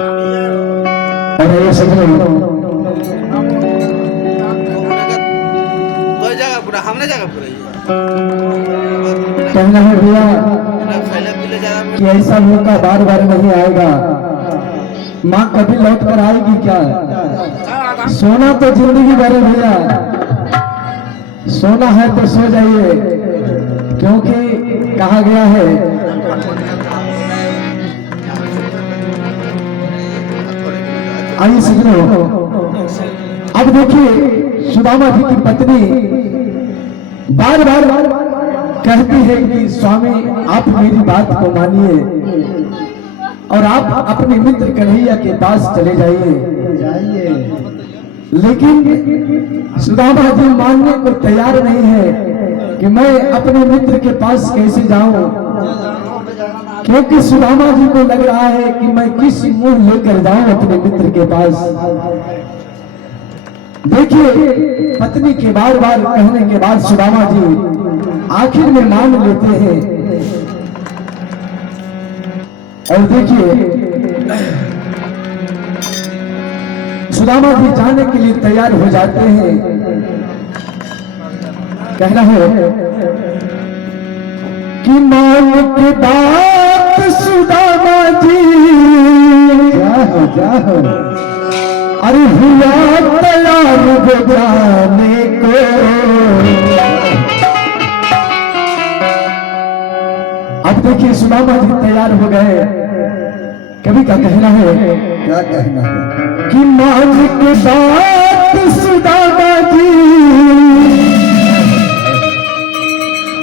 और ये सब कहना है भैया कि ऐसा मौका बार बार नहीं आएगा। माँ कभी लौट कर आएगी क्या? सोना तो जिंदगी भर है भैया, सोना है तो सो जाइए, क्योंकि कहा गया है आइए सुनो। अब देखिए सुदामा जी की पत्नी बार बार कहती है कि स्वामी आप मेरी बात को मानिए और आप अपने मित्र कन्हैया के पास चले जाइए। लेकिन सुदामा जी मानने को तैयार नहीं है कि मैं अपने मित्र के पास कैसे जाऊं, क्योंकि सुदामा जी को लग रहा है कि मैं किस मुंह लेकर जाऊं अपने मित्र के पास। देखिए पत्नी के बार बार कहने के बाद सुदामा जी आखिर में मान लेते हैं और देखिए सुदामा जी जाने के लिए तैयार हो जाते हैं। कहना है कि मान के बात सुदामा जी जाओ अरे हुआ तैयार जाने को। अब देखिए सुदामा जी तैयार हो गए। कभी का कहना है, क्या कहना है कि मान के बात सुदामा जी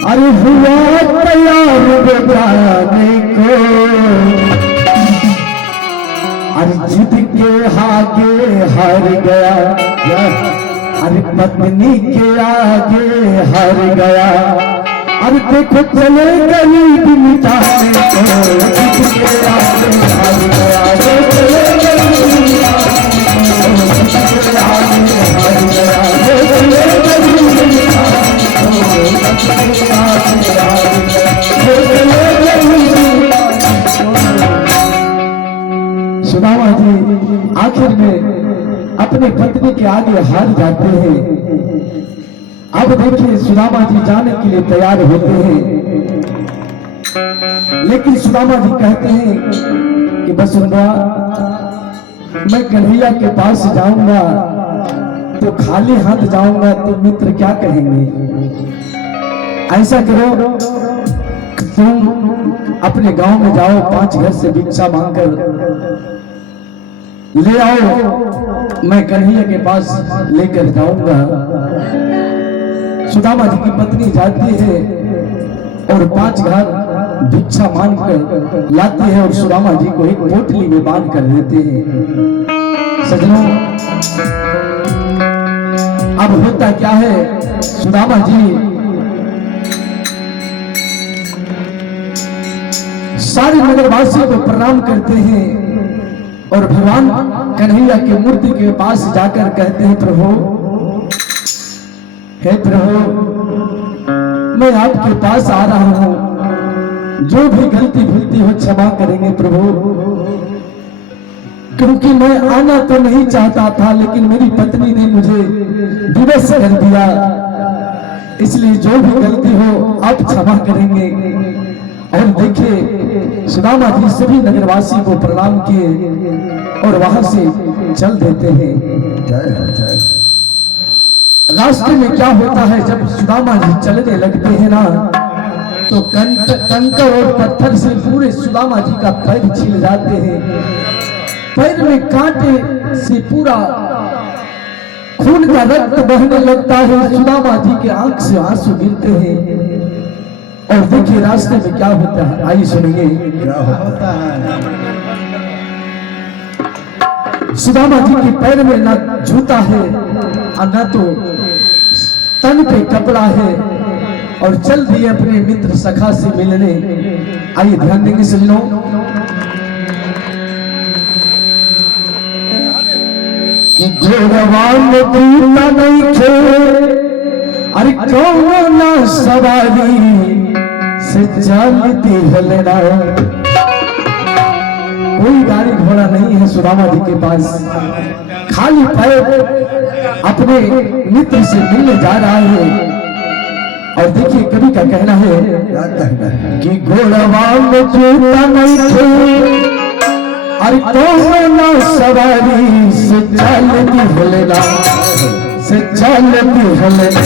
अरे हुआ तैयार जाने को। अरे जिद के आगे हार गया, अरे पत्नी के आगे हार गया। अरे देखो चले गरीब मिटाने को, जिद के आगे हार गया। चले गरीब मिटाने को, जिद के आगे हार गया। चले गरीब मिटाने को, जिद के आगे हार गया। सुदामा जी आखिर में अपने पत्नी के आगे हार जाते हैं। अब देखिए सुदामा जी जाने के लिए तैयार होते हैं, लेकिन सुदामा जी कहते हैं कि वसुंधरा मैं कन्हैया के पास जाऊंगा तो खाली हाथ जाऊंगा तो मित्र क्या कहेंगे। ऐसा करो तुम अपने गांव में जाओ, 5 घर से भिक्षा मांगकर ले आओ, मैं कन्हैया के पास लेकर जाऊंगा। सुदामा जी की पत्नी जाती है और 5 घर भिक्षा मांगकर लाती है और सुदामा जी को एक पोटली में बांध कर देते हैं। सजनों अब होता क्या है, सुदामा जी सारे नगरवासियों को प्रणाम करते हैं और भगवान कन्हैया की मूर्ति के पास जाकर कहते हैं प्रभु, हे प्रभु मैं आपके पास आ रहा हूं, जो भी गलती भूलती हो क्षमा करेंगे प्रभु, क्योंकि मैं आना तो नहीं चाहता था लेकिन मेरी पत्नी ने मुझे विवश कर दिया, इसलिए जो भी गलती हो आप क्षमा करेंगे। और देखिए सुदामा जी सभी नगरवासी को प्रणाम किए और वहां से चल देते हैं। रास्ते में क्या होता है, जब सुदामा जी चलने लगते हैं ना तो कंकर और पत्थर से पूरे सुदामा जी का पैर छिल जाते हैं। पैर में कांटे से पूरा खून का रक्त बहने लगता है। सुदामा जी के आंख से आंसू गिरते हैं। और देखिए रास्ते में क्या होता है, आइए सुनिए क्या होता है। सुदामा जी के पैर में ना जूता है और ना तो तन पे कपड़ा है और चल दिए अपने मित्र सखा से मिलने। आइए ध्यान देंगे सजनों। कि गोरवान दूता नहीं थे, अरे कौन ना सवारी से चलती हलना। कोई गाड़ी घोड़ा नहीं है सुदामा जी के पास खाली पैर अपने मित्र से मिलने जा रहा है। और देखिए कवि का कहना है कि घोड़वा में जूता नहीं थे, अरे कौन ना सवारी से चलती हलना, से चलती हलना,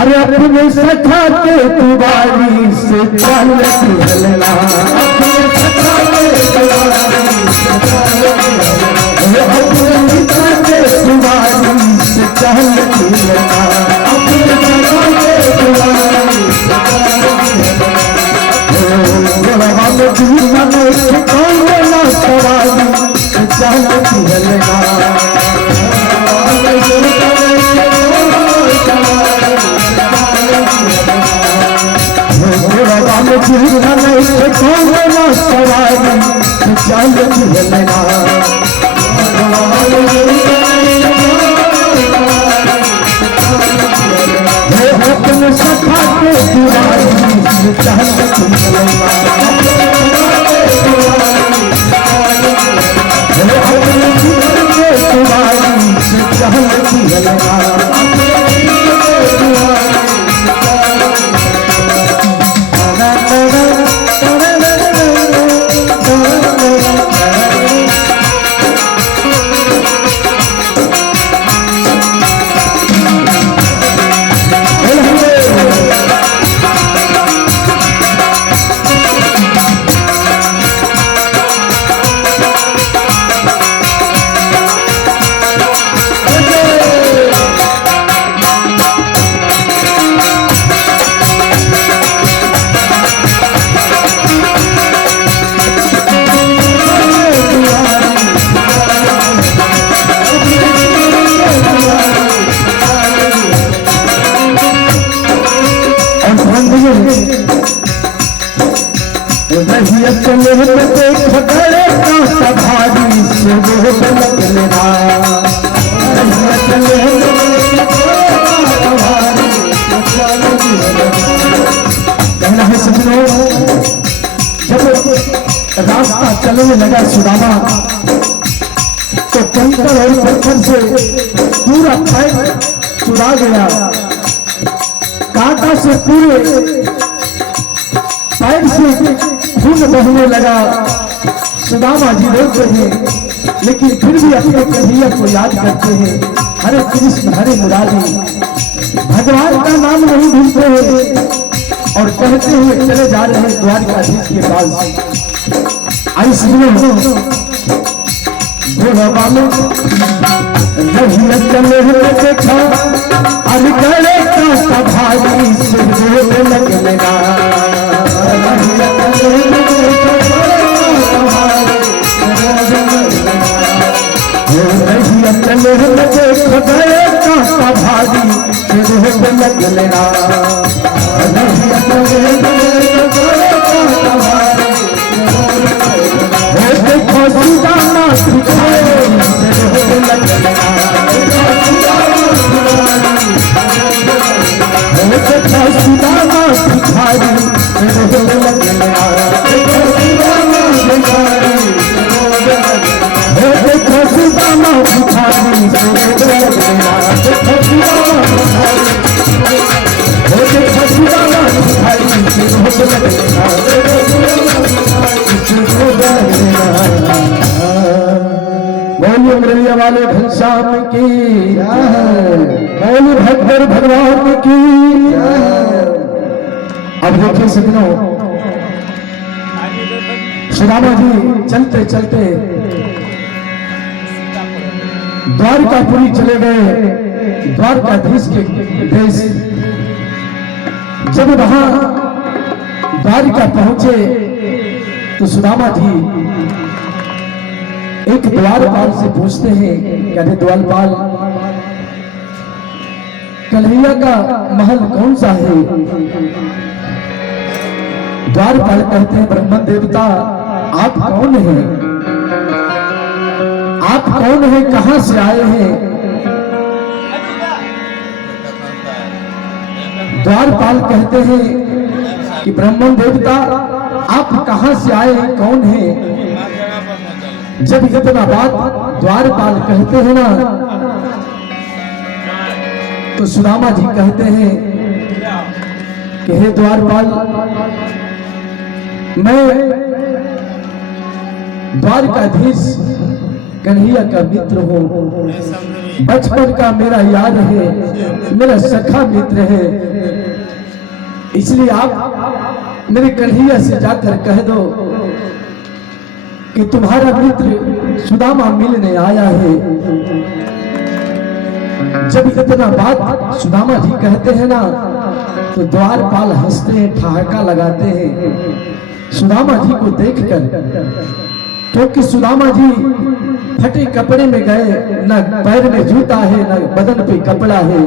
अरे अपने सखा के दुआरी से चलती हलना, अपने सखा के दुआरी से चलती हलना, अपने सखा के दुआरी से चलती हलना, अपने सखा के दुआरी से चलती हलना, घोड़वा में जूता नहीं थे, कौन ना सवारी से चलती हलना, जीना नहीं थे कौन ना सवारी चलती हलना, अपने सखा के दुआरी से चलती हलना, अपने जीवन के दुआरी से चलती हलना, चले देख खड़े का सभारी से लगना, चले कहना है सजनों, जब रास्ता चलने लगा सुदामा तो कंकर और पत्थर से पूरा पैर चुरा गया, कांटा से पूरे पैर से खून बहने लगा। सुदामा जी रोते हैं लेकिन फिर भी अपने कन्हैया को याद करते हैं, हरे कृष्ण हरे मुरारी, भगवान का नाम नहीं भूलते हैं और कहते हुए चले जा रहे हैं द्वारकाधीश के पास। आई सुनो घोड़वा में रहिया चले हुए देखा, अनगढ़े का सभारी से लगना, चले देख गए का सभारी लगना, देखो सुदामा सिखाए लगना, देखो सुदामा सिखाई लगना, देखो सुदामा सिखाई लगना, बोलिए अमरैया वाले घनश्याम की, बोलिए भगवान भगवान की। अब देखिए सजनों, सुदामा जी चलते चलते द्वारकापुरी चले गए, द्वारकाधीश के देश। जब वहां द्वारिका पहुंचे तो सुदामा जी एक द्वारपाल से पूछते हैं, कहते द्वारपाल कन्हैया का महल कौन सा है? द्वारपाल कहते हैं ब्रह्मन देवता आप कौन हैं? आप कौन हैं, कहां से आए हैं? द्वारपाल कहते हैं कि ब्रह्मन देवता आप कहां से आए हैं, कौन हैं? जब इतना बात द्वारपाल कहते हैं ना, तो सुदामा जी कहते हैं कि हे द्वारपाल, मैं द्वारकाधीश कन्हैया का मित्र हूँ, बचपन का मेरा याद है, मेरा सखा मित्र है, इसलिए आप मेरे कन्हैया से जाकर कह दो कि तुम्हारा मित्र सुदामा मिलने आया है। जब इतना बात सुदामा जी कहते हैं ना, तो द्वारपाल हंसते हैं, ठहाका लगाते हैं सुदामा जी को देखकर, क्योंकि सुदामा जी फटे कपड़े में गए, न पैर में जूता है न बदन पे कपड़ा है।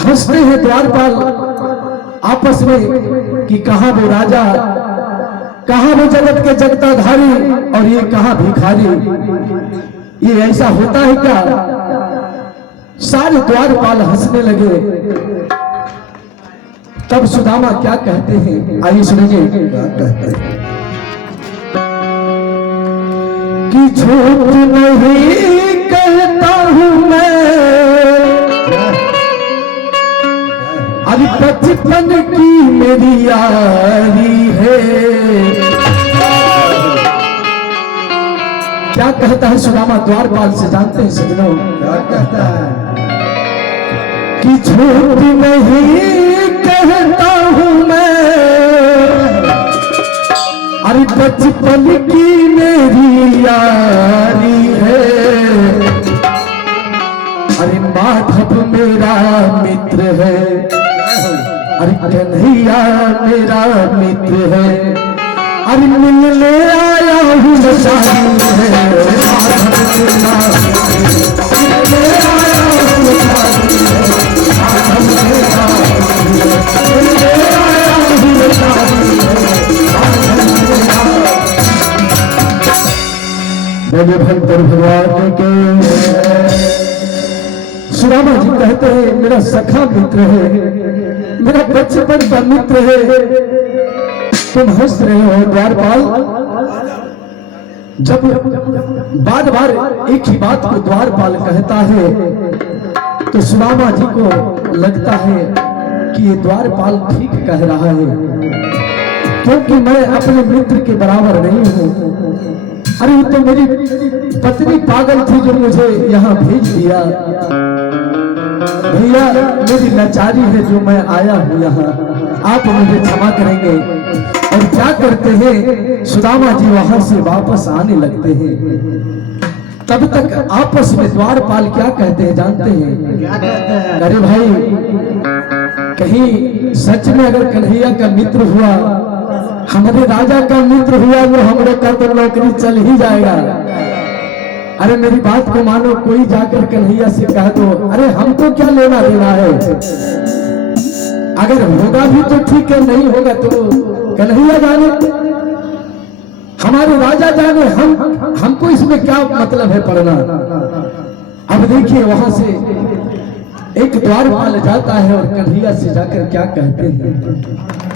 हंसते हैं द्वारपाल आपस में कि कहां वो राजा, कहां वो जगत के जगताधारी, और ये कहां भिखारी, ये ऐसा होता है क्या? सारे द्वारपाल हंसने लगे। तब सुदामा क्या कहते हैं, आइए सुनिए क्या कहते हैं कि झूठ नहीं कहता हूं मैं, अभी बचपन की मेरी यारी है। क्या कहता है सुदामा द्वारपाल से, जानते हैं सजनों? क्या कहता है कि झूठ नहीं कहता हूं मैं, अरे बचपन की मेरी यारी है। अरे माधव मेरा मित्र है, अरे कन्हैया मेरा मित्र है, अरे मिलने आया हूँ बसारी है। माधव मेरा मिलने आया हूँ बसारी है, माधव मेरा मिलने आया हूँ बसारी है, माधव मेरा। बोले भक्त भगवान के। सुदामा जी कहते हैं मेरा सखा मित्र है, मेरा बचपन का मित्र है, तुम हंस रहे हो द्वारपाल। जब बार बार एक ही बात को द्वारपाल कहता है, तो सुदामा जी को लगता है कि ये द्वारपाल ठीक कह रहा है, क्योंकि मैं अपने मित्र के बराबर नहीं हूं। अरे वो तो मेरी पत्नी पागल थी जो मुझे यहाँ भेज दिया, भैया मेरी लाचारी है जो मैं आया हूँ यहाँ, आप मुझे क्षमा करेंगे। और क्या करते हैं सुदामा जी वहां से वापस आने लगते हैं। तब तक आपस में द्वारपाल क्या कहते हैं जानते हैं? क्या कहते हैं? अरे भाई, कहीं सच में अगर कन्हैया का मित्र हुआ, हमारे राजा का मित्र हुआ, तो हमरे का तो नौकरी चल ही जाएगा। अरे मेरी बात को मानो, कोई जाकर कन्हैया से कह दो, अरे हमको क्या लेना देना है, अगर होगा भी तो ठीक है, नहीं होगा तो कन्हैया जाने, हमारे राजा जाने, हमको इसमें क्या मतलब है पढ़ना। अब देखिए वहां से एक द्वारपाल जाता है और कन्हैया से जाकर क्या कहते हैं।